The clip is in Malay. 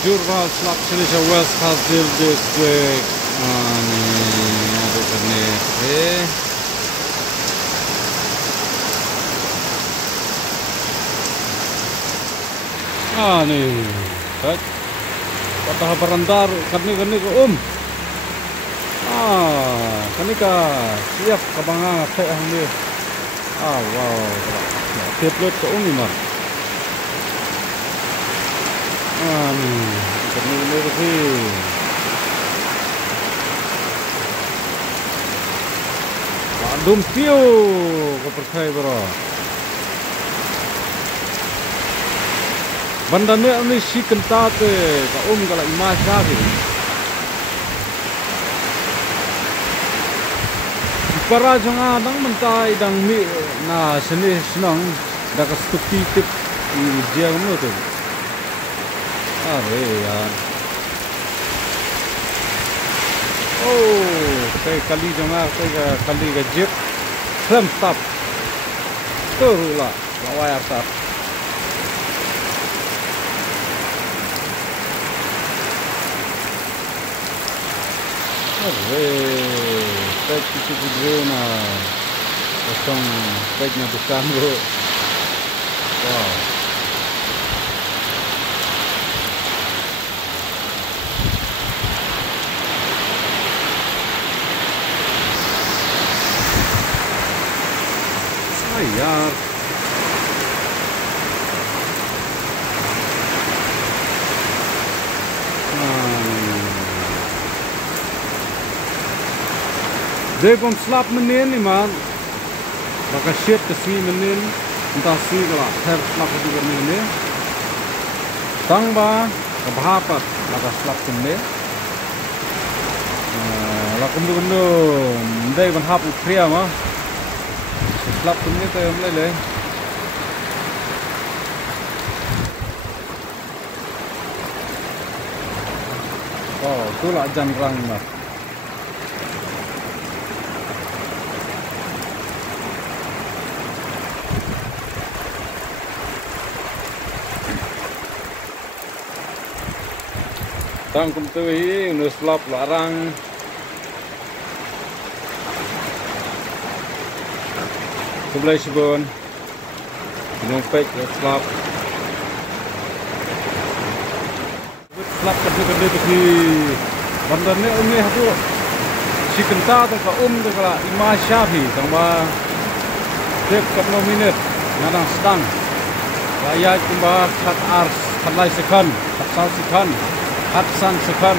Jurval slap Silisha West Hasdale District. Ada ni. Nih. Kata berandar kani ko kani ka siap kabanga teh ni. Wow. Teplet ko ni mar. Kani ko Dum piu ko percaya bro. Bandane ni si kentate ka kala imasya ni. Para janga dang mentai dang mi na seni senang da ka stuki tip dia mo tu. Ya. Kayak kali janga kayak kali gajib klem stop. Turula lawai asap. Pek itu gede na kosong peknya besar bro. Wow. Sayar. Dia pun slap menin ni man, maka shit kesi menin, entah si kalau her slap itu menin ni, tangba kebahapat maka slap ni, lakum tu benda, dia pun hap upria mah, slap ni tu yang lele. Tu lah janrang mah. Tang kum tu ini slap larang. Sebelah sebun. Numpek slap. Slap kedua bagi bandar ni aku si kenta tu ka tu kala imasya bi tamba dek kapno minit ngadang sedang raya kumba kat ars kalai sekan kat sal sekan Hatsan sekan.